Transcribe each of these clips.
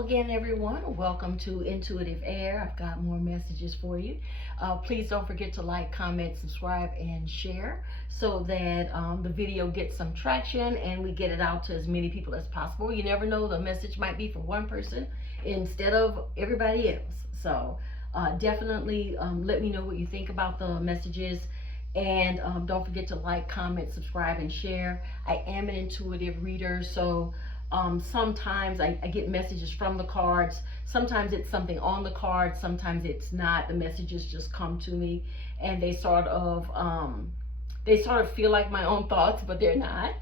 Hello again, everyone. Welcome to Intuitive Air. I've got more messages for you. Please don't forget to like, comment, subscribe, and share so that the video gets some traction and we get it out to as many people as possible. You never know, the message might be for one person instead of everybody else. So definitely let me know what you think about the messages. And don't forget to like, comment, subscribe, and share. I am an intuitive reader, so sometimes I get messages from the cards. Sometimes it's something on the card. Sometimes it's not. The messages just come to me, and they sort of feel like my own thoughts, but they're not.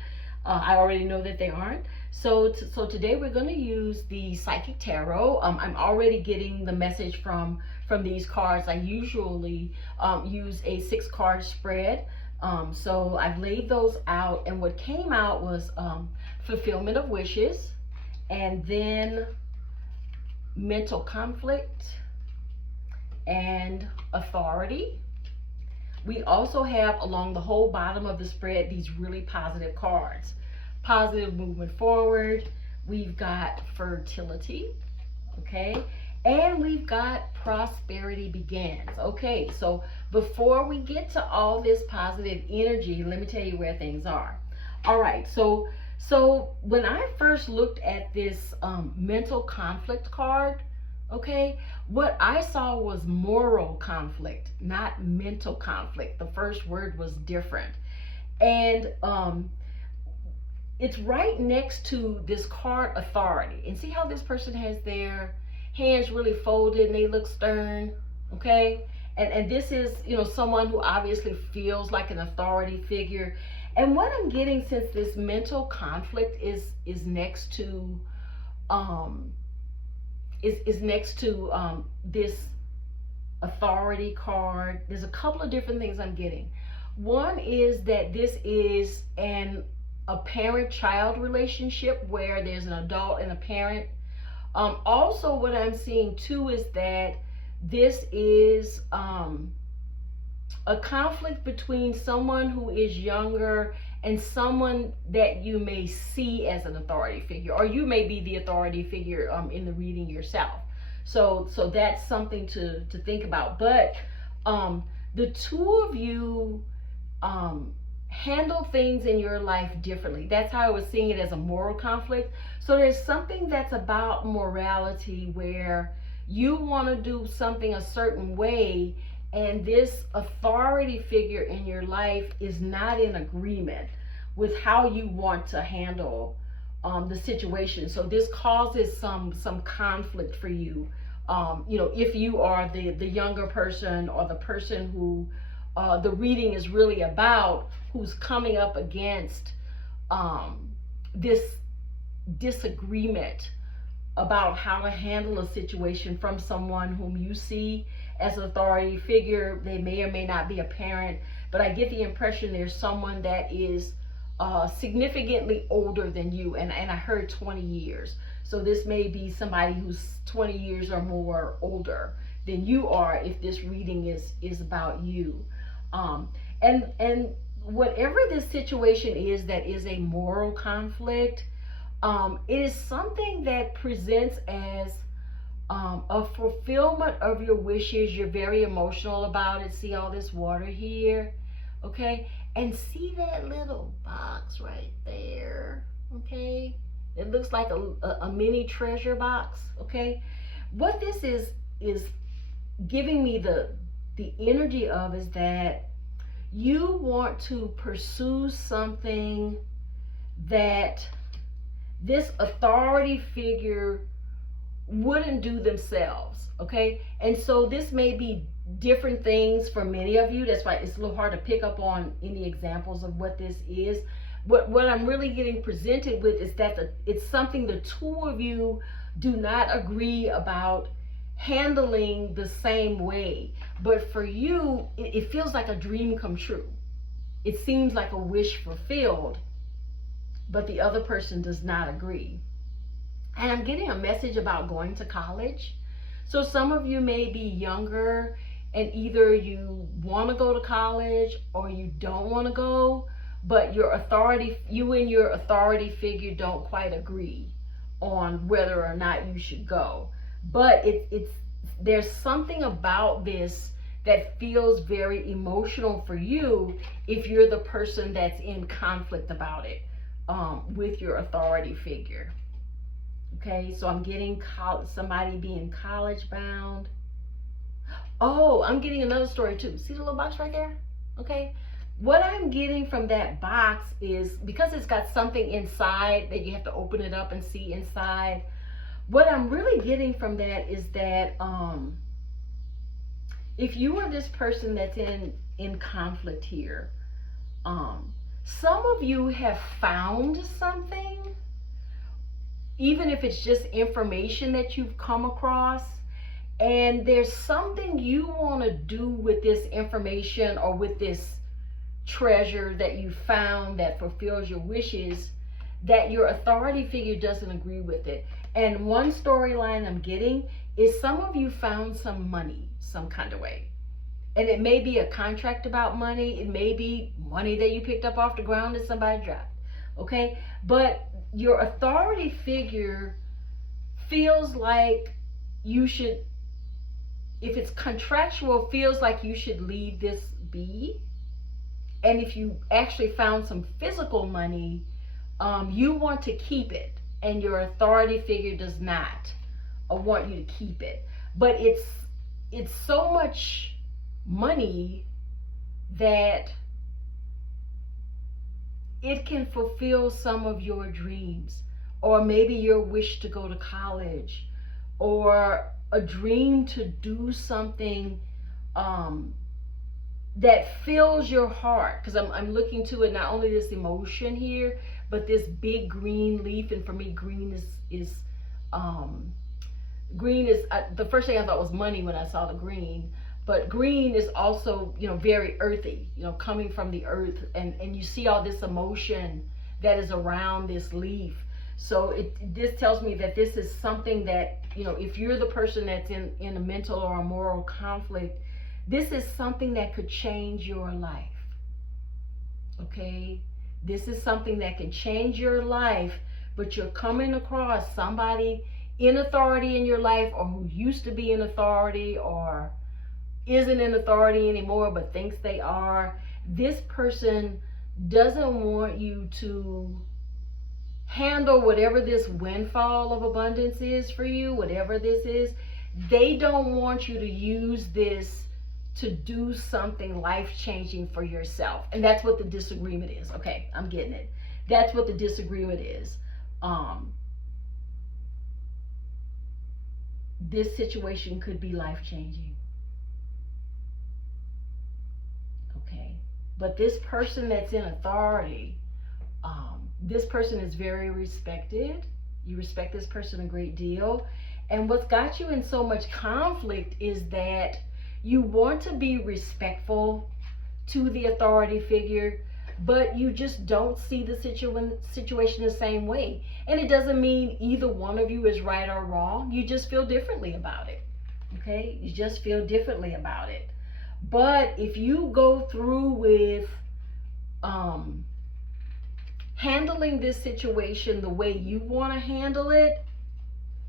I already know that they aren't. So today we're going to use the Psychic Tarot. I'm already getting the message from these cards. I usually use a 6-card spread. So I've laid those out, and what came out was fulfillment of wishes, and then mental conflict and authority. We also have along the whole bottom of the spread these really positive cards. Positive movement forward. We've got fertility, okay? And we've got prosperity begins. Okay, so before we get to all this positive energy, let me tell you where things are. All right, so when I first looked at this mental conflict card, okay, what I saw was moral conflict, not mental conflict. The first word was different. And it's right next to this card authority. And see how this person has their hands really folded and they look stern, okay? And this is, someone who obviously feels like an authority figure. And what I'm getting, since this mental conflict is next to this authority card, there's a couple of different things I'm getting. One is that this is a parent-child relationship where there's an adult and a parent. Also, what I'm seeing too is that this is a conflict between someone who is younger and someone that you may see as an authority figure, or you may be the authority figure in the reading yourself. So that's something to think about. But the two of you handle things in your life differently. That's how I was seeing it, as a moral conflict. So there's something that's about morality where you want to do something a certain way, and this authority figure in your life is not in agreement with how you want to handle the situation. So this causes some conflict for you. If you are the younger person, or the person who the reading is really about, who's coming up against this disagreement about how to handle a situation from someone whom you see as an authority figure. They may or may not be a parent, but I get the impression there's someone that is significantly older than you, and I heard 20 years. So this may be somebody who's 20 years or more older than you are, if this reading is about you. And whatever this situation is that is a moral conflict, it is something that presents as a fulfillment of your wishes. You're very emotional about it. See all this water here, okay? And see that little box right there, okay? It looks like a mini treasure box, okay? What this is giving me the energy of is that you want to pursue something that this authority figure wouldn't do themselves, okay? And so this may be different things for many of you. That's why it's a little hard to pick up on any examples of what this is. What I'm really getting presented with is that it's something the two of you do not agree about handling the same way. But for you, it feels like a dream come true. It seems like a wish fulfilled, but the other person does not agree. And I'm getting a message about going to college. So some of you may be younger, and either you want to go to college or you don't want to go, but you and your authority figure don't quite agree on whether or not you should go. But there's something about this that feels very emotional for you if you're the person that's in conflict about it with your authority figure. Okay, so I'm getting somebody being college bound. Oh, I'm getting another story too. See the little box right there? Okay. What I'm getting from that box is, because it's got something inside that you have to open it up and see inside. What I'm really getting from that is that if you are this person that's in conflict here, some of you have found something, even if it's just information that you've come across, and there's something you want to do with this information or with this treasure that you found that fulfills your wishes, that your authority figure doesn't agree with it. And one storyline I'm getting is some of you found some money some kind of way. And it may be a contract about money. It may be money that you picked up off the ground that somebody dropped. Okay? But your authority figure feels like you should, if it's contractual, feels like you should leave this be. And if you actually found some physical money, you want to keep it. And your authority figure does not want you to keep it. But it's so much money that it can fulfill some of your dreams, or maybe your wish to go to college, or a dream to do something that fills your heart. Because I'm looking to it, not only this emotion here, but this big green leaf. And for me, green is the first thing I thought was money when I saw the green. But green is also, very earthy, coming from the earth. And you see all this emotion that is around this leaf. So this tells me that this is something that, if you're the person that's in a mental or a moral conflict, this is something that could change your life. Okay? This is something that can change your life, but you're coming across somebody in authority in your life, or who used to be in authority, or isn't in authority anymore but thinks they are. This person doesn't want you to handle whatever this windfall of abundance is for you, whatever this is. They don't want you to use this to do something life-changing for yourself. And that's what the disagreement is. Okay, I'm getting it. That's what the disagreement is. This situation could be life-changing. Okay, but this person that's in authority, this person is very respected. You respect this person a great deal. And what's got you in so much conflict is that you want to be respectful to the authority figure, but you just don't see the situation the same way. And it doesn't mean either one of you is right or wrong. You just feel differently about it. Okay? You just feel differently about it. But if you go through with handling this situation the way you want to handle it,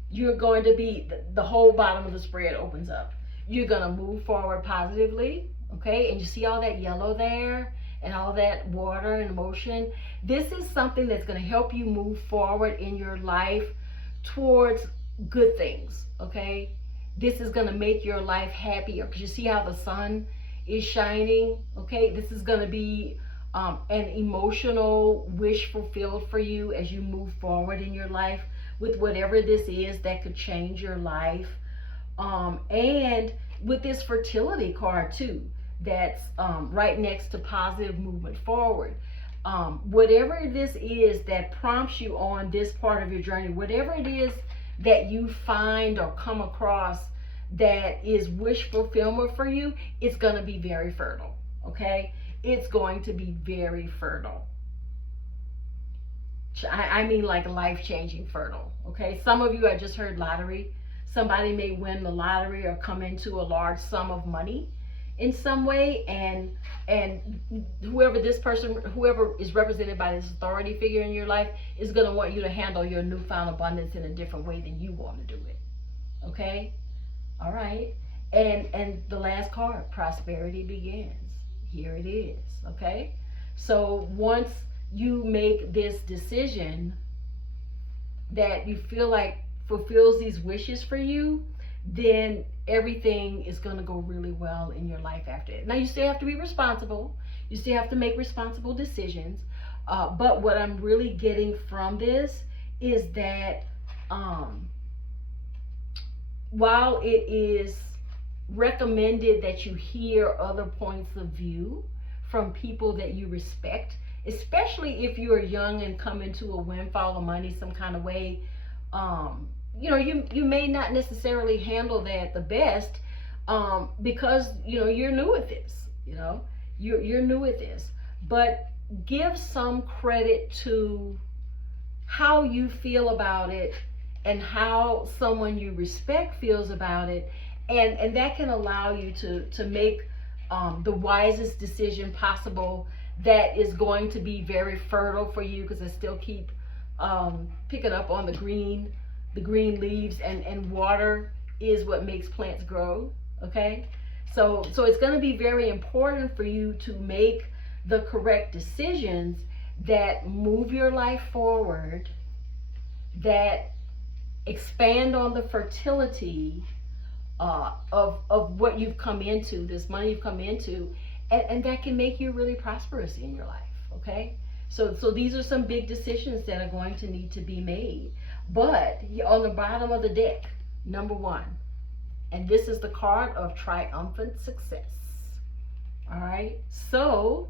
you're going to be, the whole bottom of the spread opens up. You're going to move forward positively, okay? And you see all that yellow there and all that water and motion? This is something that's going to help you move forward in your life towards good things, okay? This is going to make your life happier, because you see how the sun is shining, okay? This is going to be an emotional wish fulfilled for you as you move forward in your life with whatever this is that could change your life. And with this fertility card too, that's right next to positive movement forward. Whatever this is that prompts you on this part of your journey, whatever it is that you find or come across that is wish fulfillment for you, it's going to be very fertile, okay? It's going to be very fertile. I mean like life-changing fertile, okay? Some of you, I just heard lottery. Somebody may win the lottery or come into a large sum of money in some way, and whoever is represented by this authority figure in your life is going to want you to handle your newfound abundance in a different way than you want to do it. Okay? All right. And the last card, prosperity begins. Here it is. Okay? So once you make this decision that you feel like fulfills these wishes for you, then everything is going to go really well in your life after it. Now, you still have to be responsible. You still have to make responsible decisions. But what I'm really getting from this is that while it is recommended that you hear other points of view from people that you respect, especially if you are young and come into a windfall of money some kind of way, you may not necessarily handle that the best, because you're new at this. You're new at this. But give some credit to how you feel about it and how someone you respect feels about it, and that can allow you to make the wisest decision possible that is going to be very fertile for you, because I still keep picking up on the green leaves, and water is what makes plants grow. Okay, so it's going to be very important for you to make the correct decisions that move your life forward, that expand on the fertility of what you've come into, this money you've come into, and that can make you really prosperous in your life. Okay, so these are some big decisions that are going to need to be made. But on the bottom of the deck, number 1, and this is the card of triumphant success. All right, so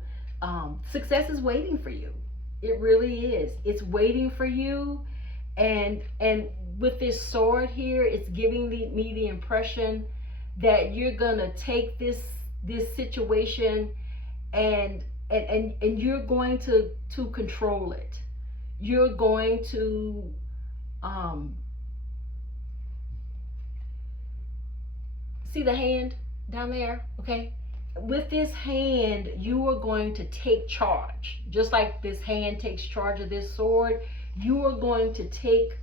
success is waiting for you. It really is. It's waiting for you, and with this sword here, it's giving me the impression that you're gonna take this situation and you're going to control it. You're going to see the hand down there? Okay, with this hand, you are going to take charge. Just like this hand takes charge of this sword, you are going to take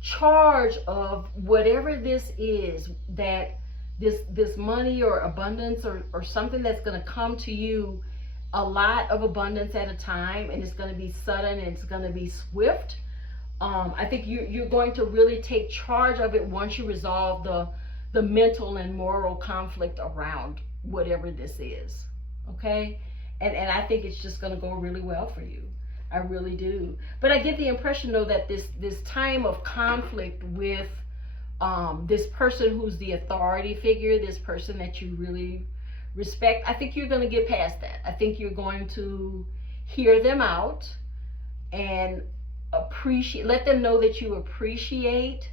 charge of whatever this is, that this money or abundance or something that's going to come to you, a lot of abundance at a time, and it's going to be sudden and it's going to be swift. I think you're going to really take charge of it once you resolve the mental and moral conflict around whatever this is. Okay, and I think it's just going to go really well for you. I really do. But I get the impression, though, that this time of conflict with this person who's the authority figure, this person that you really respect, I think you're going to get past that. I think you're going to hear them out and let them know that you appreciate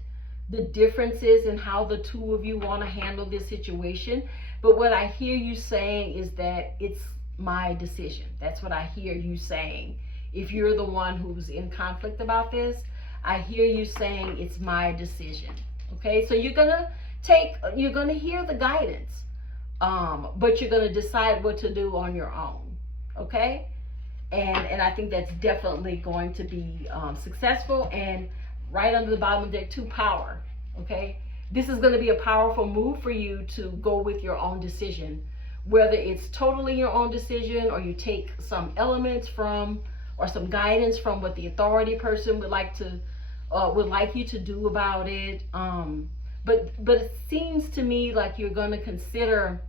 the differences in how the two of you want to handle this situation. But what I hear you saying is that it's my decision. That's what I hear you saying. If you're the one who's in conflict about this, I hear you saying it's my decision. Okay, so you're gonna hear the guidance, but you're gonna decide what to do on your own. Okay, and I think that's definitely going to be successful. And right under the bottom of deck 2, power. Okay, this is going to be a powerful move for you to go with your own decision, whether it's totally your own decision or you take some elements from or some guidance from what the authority person would like you to do about it. But it seems to me like you're going to consider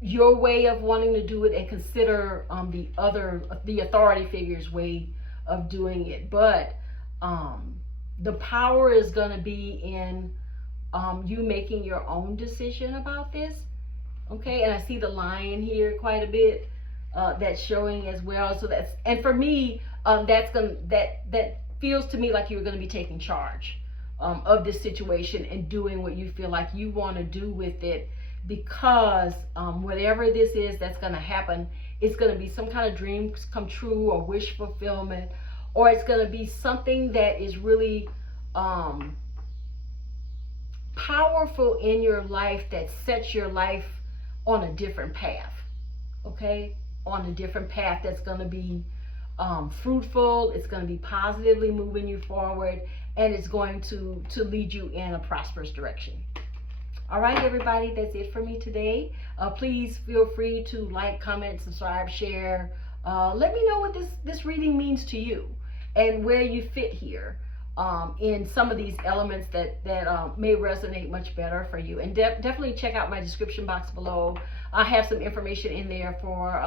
your way of wanting to do it and consider the authority figure's way of doing it. But the power is going to be in you making your own decision about this. Okay, and I see the lion here quite a bit. That's showing as well. So for me, that feels to me like you're going to be taking charge of this situation and doing what you feel like you want to do with it, because whatever this is that's going to happen, it's going to be some kind of dream come true or wish fulfillment, or it's going to be something that is really powerful in your life, that sets your life on a different path, okay? On a different path that's going to be fruitful, it's going to be positively moving you forward, and it's going to lead you in a prosperous direction. All right, everybody, that's it for me today. Please feel free to like, comment, subscribe, share. Let me know what this reading means to you and where you fit here in some of these elements that may resonate much better for you. And definitely check out my description box below. I have some information in there for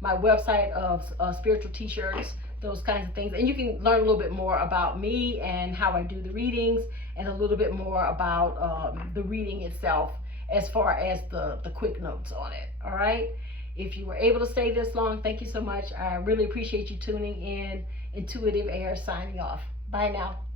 my website of spiritual t-shirts, those kinds of things. And you can learn a little bit more about me and how I do the readings, and a little bit more about the reading itself as far as the quick notes on it. All right. If you were able to stay this long, thank you so much. I really appreciate you tuning in. Intuitive Air signing off. Bye now.